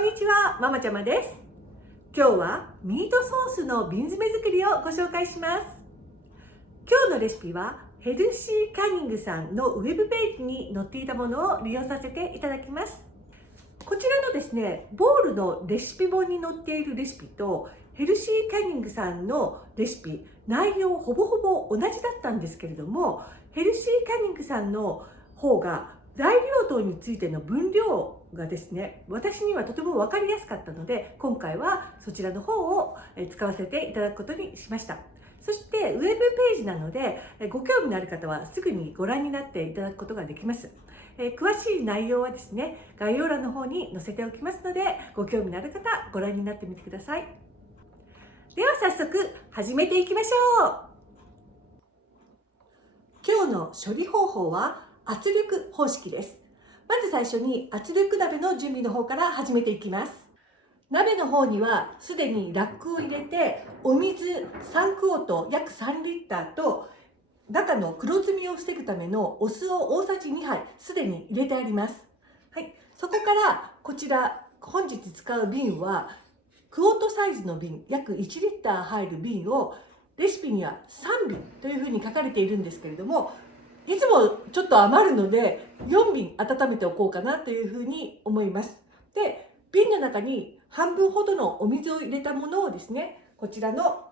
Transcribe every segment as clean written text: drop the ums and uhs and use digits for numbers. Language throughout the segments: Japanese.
んにちは、ママちゃまです。今日はミートソースの瓶詰め作りをご紹介します。今日のレシピはヘルシーカニングさんのウェブページに載っていたものを利用させていただきます。こちらのですね、ボールのレシピ本に載っているレシピとヘルシーカニングさんのレシピ、内容ほぼほぼ同じだったんですけれども、ヘルシーカニングさんの方が材料等についての分量がですね、私にはとても分かりやすかったので、今回はそちらの方を使わせていただくことにしました。そしてウェブページなので、ご興味のある方はすぐにご覧になっていただくことができます。詳しい内容はですね、概要欄の方に載せておきますので、ご興味のある方、ご覧になってみてください。では早速始めていきましょう。今日の処理方法は圧力方式です。まず最初に圧力鍋の準備の方から始めていきます。鍋の方にはすでにラックを入れて、お水3クォート約3リッターと中の黒ずみを防ぐためのお酢を大さじ2杯すでに入れてあります。はい、そこからこちら本日使う瓶はクォートサイズの瓶、約1リッター入る瓶をレシピには3瓶というふうに書かれているんですけれども、いつもちょっと余るので4瓶温めておこうかなというふうに思います。で、瓶の中に半分ほどのお水を入れたものをですね、こちらの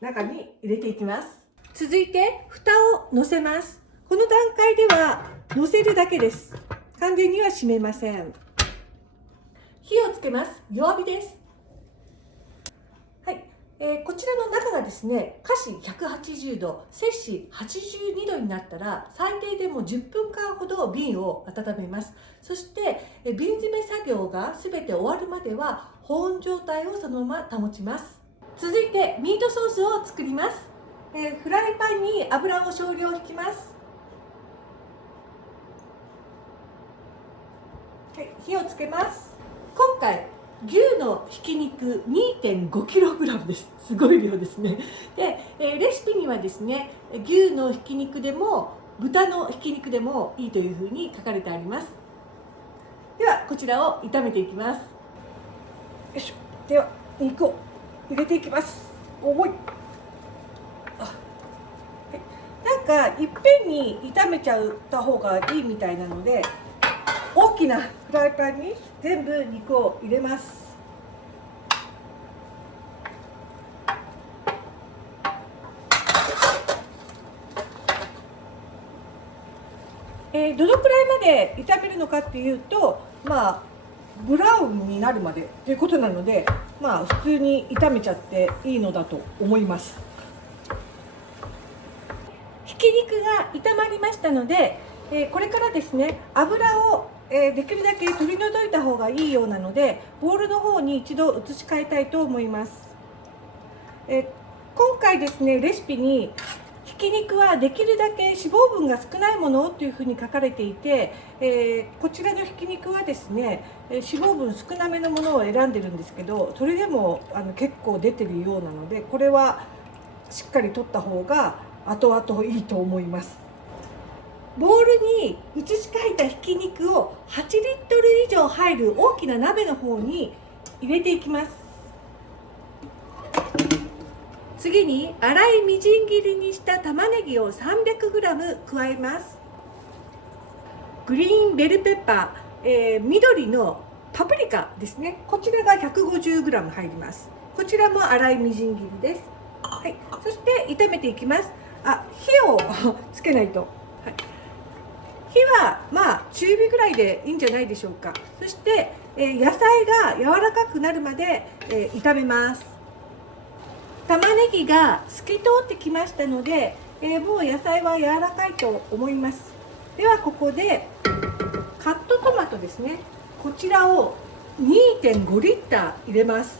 中に入れていきます。続いて蓋を乗せます。この段階では乗せるだけです。完全には閉めません。火をつけます。弱火です。はい、こちらの中がですね、華氏180度、摂氏82度になったら最低でも10分間ほど瓶を温めます。そして瓶詰め作業がすべて終わるまでは保温状態をそのまま保ちます。続いてミートソースを作ります。フライパンに油を少量引きます。はい、火をつけます。今回牛のひき肉 2.5kg です。すごい量ですね。で、レシピにはですね、牛のひき肉でも豚のひき肉でもいいというふうに書かれてあります。ではこちらを炒めていきます。よいしょ。では肉を入れていきます。重い。なんかいっぺんに炒めちゃった方がいいみたいなので、大きなフライパンに全部肉を入れます。どのくらいまで炒めるのかっていうと、ブラウンになるまでということなので、普通に炒めちゃっていいのだと思います。ひき肉が炒まりましたので、これからですね、油をできるだけ取り除いた方がいいようなので、ボウルの方に一度移し替えたいと思います。今回ですね、レシピにひき肉はできるだけ脂肪分が少ないものというふうに書かれていて、こちらのひき肉はですね、脂肪分少なめのものを選んでるんですけど、それでも結構出てるようなので、これはしっかり取った方が後々いいと思います。ボウルに移し替えたひき肉を8リットル以上入る大きな鍋の方に入れていきます。次に粗いみじん切りにした玉ねぎを 300g 加えます。グリーンベルペッパー、緑のパプリカですね、こちらが 150g 入ります。こちらも粗いみじん切りです。はい、そして炒めていきます。火をつけないと、火は中火ぐらいでいいんじゃないでしょうか。そして、野菜が柔らかくなるまで、炒めます。玉ねぎが透き通ってきましたので、もう野菜は柔らかいと思います。ではここでカットトマトですね、こちらを 2.5 リッター入れます。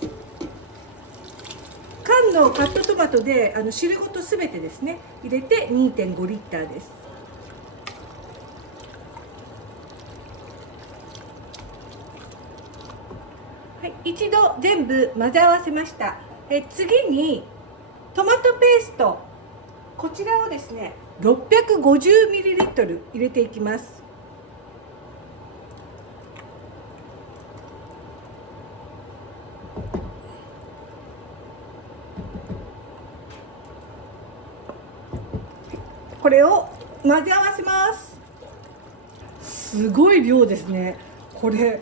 缶のカットトマトで汁ごとすべてですね入れて 2.5 リッターです。はい、一度全部混ぜ合わせました。次にトマトペースト、こちらをですね 650ml 入れていきます。これを混ぜ合わせます。すごい量ですね。これ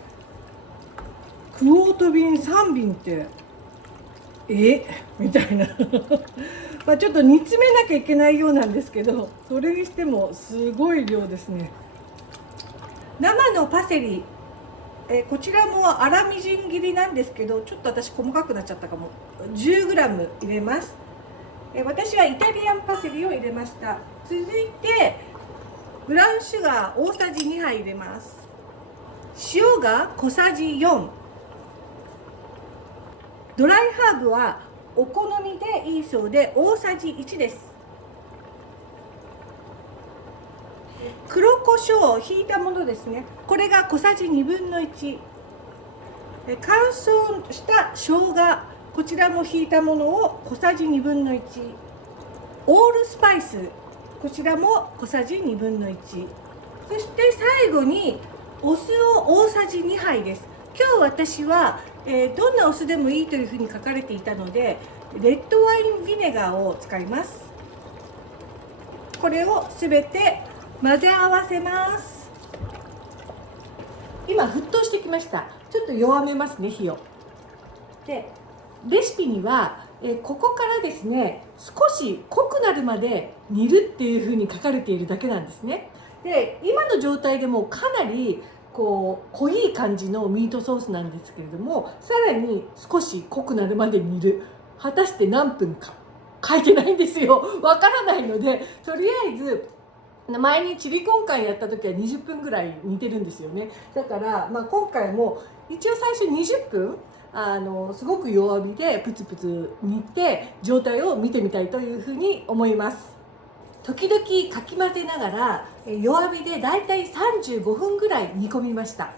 クォート瓶3瓶ってみたいなまあちょっと煮詰めなきゃいけないようなんですけど、それにしてもすごい量ですね。生のパセリ、こちらも粗みじん切りなんですけど、ちょっと私細かくなっちゃったかも。10g 入れます。私はイタリアンパセリを入れました。続いてブラウンシュガー大さじ2杯入れます。塩が小さじ4。ドライハーブはお好みでいいそうで大さじ1です。黒胡椒をひいたものですね。これが小さじ1/2。乾燥した生姜、こちらもひいたものを小さじ1/2。オールスパイス、こちらも小さじ1/2。そして最後にお酢を大さじ2杯です。今日私は、どんなお酢でもいいというふうに書かれていたので、レッドワインビネガーを使います。これをすべて混ぜ合わせます。今沸騰してきました。ちょっと弱めますね、火を。で、レシピには、ここからですね、少し濃くなるまで煮るっていうふうに書かれているだけなんですね。で、今の状態でもかなりこう濃い感じのミートソースなんですけれども、さらに少し濃くなるまで煮る。果たして何分か書いてないんですよ。わからないので、とりあえず前にチリコンカンやった時は20分ぐらい煮てるんですよね。だから、今回も一応最初20分すごく弱火でプツプツ煮て状態を見てみたいというふうに思います。時々かき混ぜながら弱火でだいたい35分ぐらい煮込みました。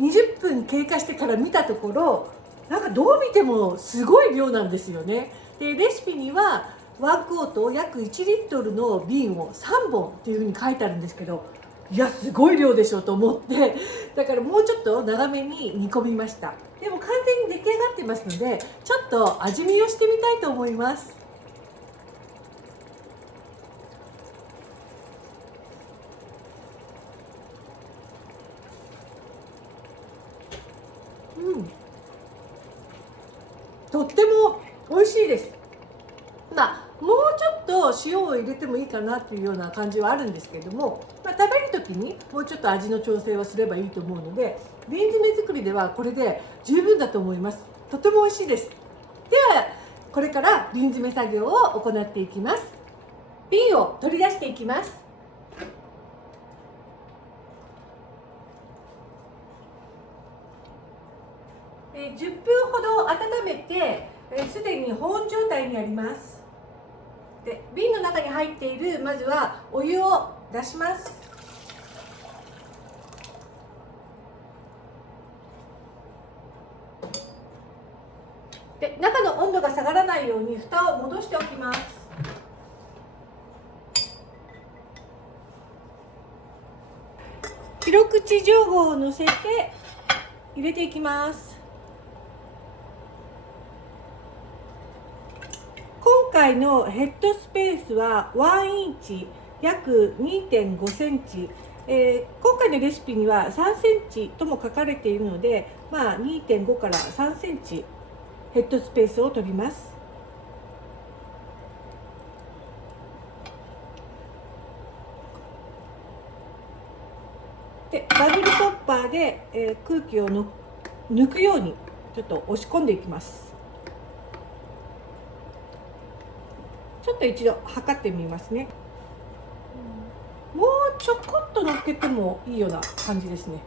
20分経過してから見たところ、なんかどう見てもすごい量なんですよね。で、レシピにはワンクォート約1リットルの瓶を3本っていうふうに書いてあるんですけど、いやすごい量でしょと思って、だからもうちょっと長めに煮込みました。でも完全に出来上がってますので、ちょっと味見をしてみたいと思います。とっても美味しいです。もうちょっと塩を入れてもいいかなっていうような感じはあるんですけれども、食べる時にもうちょっと味の調整をすればいいと思うので、瓶詰め作りではこれで十分だと思います。とても美味しいです。ではこれから瓶詰め作業を行っていきます。瓶を取り出していきます。10分ほど温めて、すでに保温状態にあります。で、瓶の中に入っているまずはお湯を出します。で、中の温度が下がらないように蓋を戻しておきます。広口上後を乗せて入れていきます。今回のヘッドスペースは1インチ約 2.5 センチ、今回のレシピには3センチとも書かれているので、2.5 から3センチヘッドスペースを取ります。で、バブルポッパーで、空気を抜くようにちょっと押し込んでいきます。ちょっと一度測ってみますね。もうちょこっと乗っけてもいいような感じですね。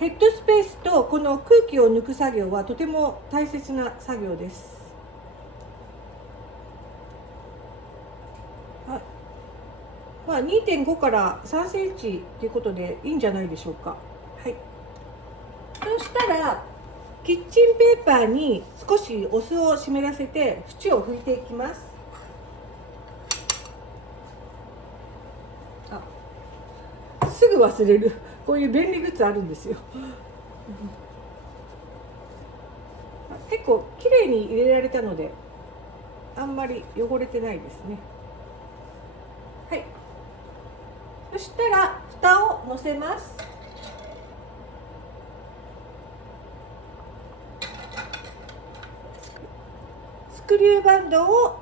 ヘッドスペースとこの空気を抜く作業はとても大切な作業です。2.5 から3センチということでいいんじゃないでしょうか。はい。そしたらキッチンペーパーに少しお酢を湿らせて縁を拭いていきます。すぐぐ忘れる。こういう便利グッズあるんですよ。結構綺麗に入れられたのであんまり汚れてないですね。はい、そしたら蓋を乗せます。スクリューバンドを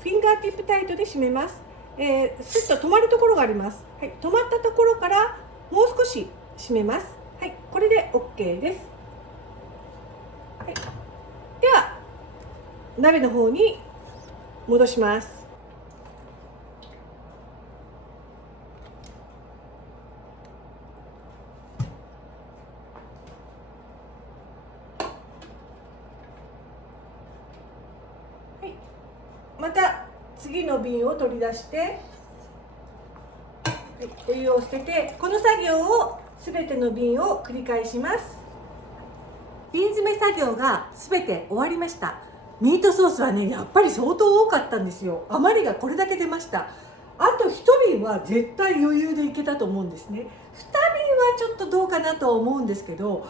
フィンガーティップタイトで締めます。スッと止まるところがあります。はい、止まったところからもう少し締めます。はい、これで OK です。はい、では鍋の方に戻します。はい、また次の瓶を取り出して、はい、お湯を捨てて、この作業をすべての瓶を繰り返します。瓶詰め作業がすべて終わりました。ミートソースはね、やっぱり相当多かったんですよ。余りがこれだけ出ました。あと1瓶は絶対余裕でいけたと思うんですね。2瓶はちょっとどうかなと思うんですけど、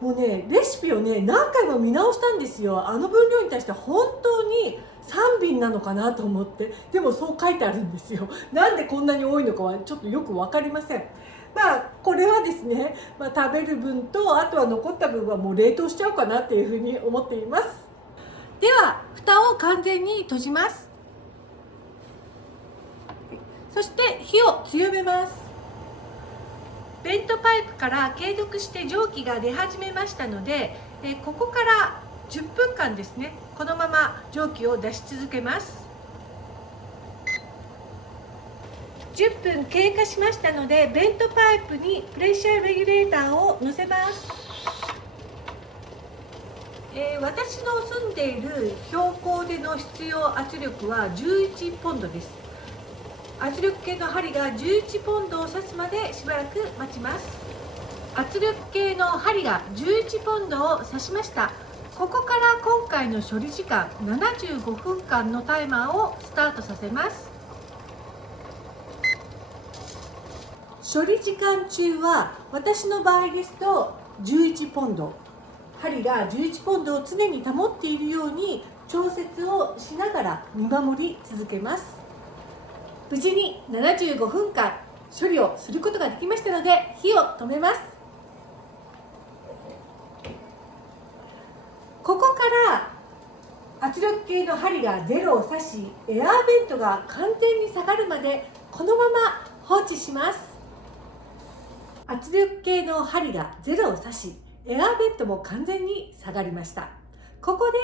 もうね、レシピをね、何回も見直したんですよ。あの分量に対して本当に3瓶なのかなと思って。でもそう書いてあるんですよ。なんでこんなに多いのかはちょっとよく分かりません。これはですね、食べる分とあとは残った分はもう冷凍しちゃおうかなっていうふうに思っています。では蓋を完全に閉じます。そして火を強めます。ベントパイプから継続して蒸気が出始めましたので、ここから10分間ですね、このまま蒸気を出し続けます。10分経過しましたので、ベントパイプにプレッシャーレギュレーターを乗せます。私の住んでいる標高での必要圧力は11ポンドです。圧力計の針が11ポンドを指すまでしばらく待ちます。圧力計の針が11ポンドを指しました。ここから今回の処理時間75分間のタイマーをスタートさせます。処理時間中は私の場合ですと11ポンド、針が11ポンドを常に保っているように調節をしながら見守り続けます。無事に75分間処理をすることができましたので火を止めます。ここから圧力計の針が0を指し、エアーベントが完全に下がるまでこのまま放置します。圧力計の針が0を指し、エアーベントも完全に下がりました。ここで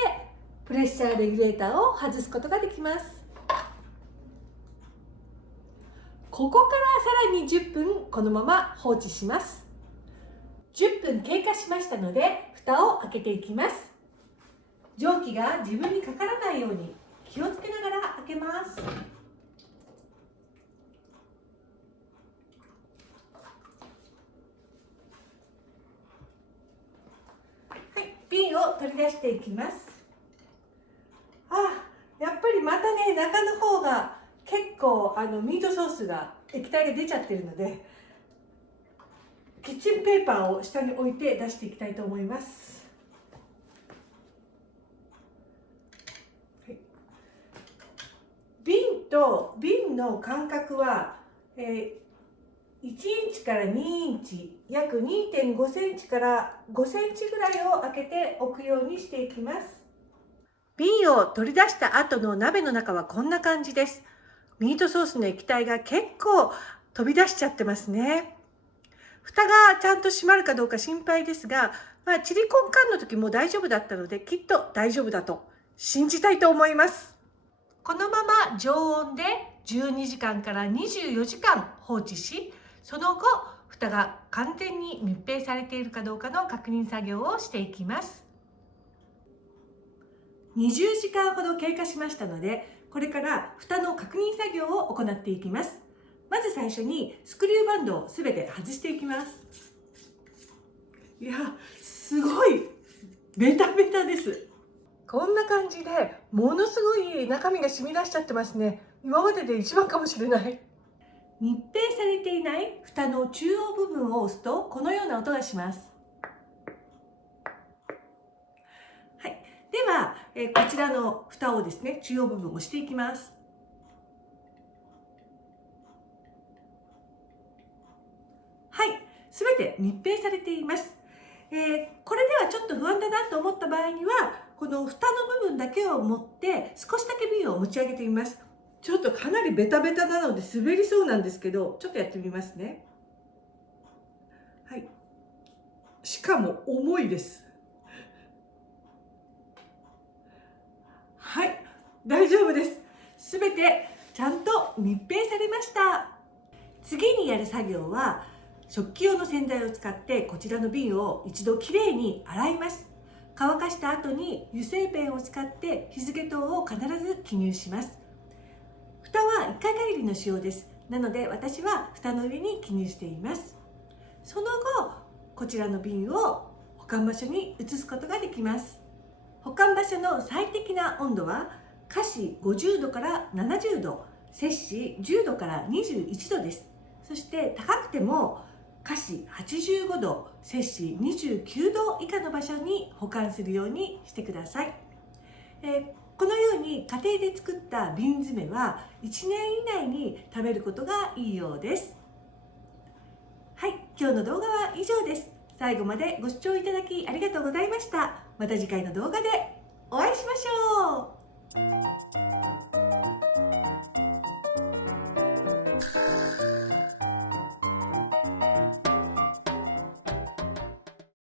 プレッシャーレギュレーターを外すことができます。ここからさらに10分このまま放置します。10分経過しましたので蓋を開けていきます。蒸気が自分にかからないように気をつけながら開けます。瓶を取り出していきます。やっぱりまたね、中の方が結構ミートソースが液体が出ちゃってるので、キッチンペーパーを下に置いて出していきたいと思います。はい、瓶の間隔は、1インチから2インチ、約 2.5 センチから5センチぐらいを開けておくようにしていきます。瓶を取り出した後の鍋の中はこんな感じです。ミートソースの液体が結構飛び出しちゃってますね。蓋がちゃんと閉まるかどうか心配ですが、チリコンカンの時も大丈夫だったので、きっと大丈夫だと信じたいと思います。このまま常温で12時間から24時間放置し、その後蓋が完全に密閉されているかどうかの確認作業をしていきます。20時間ほど経過しましたので、これから蓋の確認作業を行っていきます。まず最初にスクリューバンドをすべて外していきます。いや、すごいベタベタです。こんな感じでものすごい中身が染み出しちゃってますね。今までで一番かもしれない。密閉されていない蓋の中央部分を押すとこのような音がします。はい、では、こちらの蓋をですね、中央部分を押していきます。はい、すべて密閉されています。これではちょっと不安だなと思った場合には、この蓋の部分だけを持って少しだけ瓶を持ち上げてみます。ちょっとかなりベタベタなので滑りそうなんですけど、ちょっとやってみますね。はい。しかも重いです。はい、大丈夫です。すべてちゃんと密閉されました。次にやる作業は、食器用の洗剤を使ってこちらの瓶を一度きれいに洗います。乾かした後に油性ペンを使って日付等を必ず記入します。蓋は1回限りの使用です。なので私は蓋の上に記入しています。その後、こちらの瓶を保管場所に移すことができます。保管場所の最適な温度は華氏50度から70度、摂氏10度から21度です。そして高くても華氏85度、摂氏29度以下の場所に保管するようにしてください。このように家庭で作った瓶詰は1年以内に食べることがいいようです。はい、今日の動画は以上です。最後までご視聴いただきありがとうございました。また次回の動画でお会いしましょう。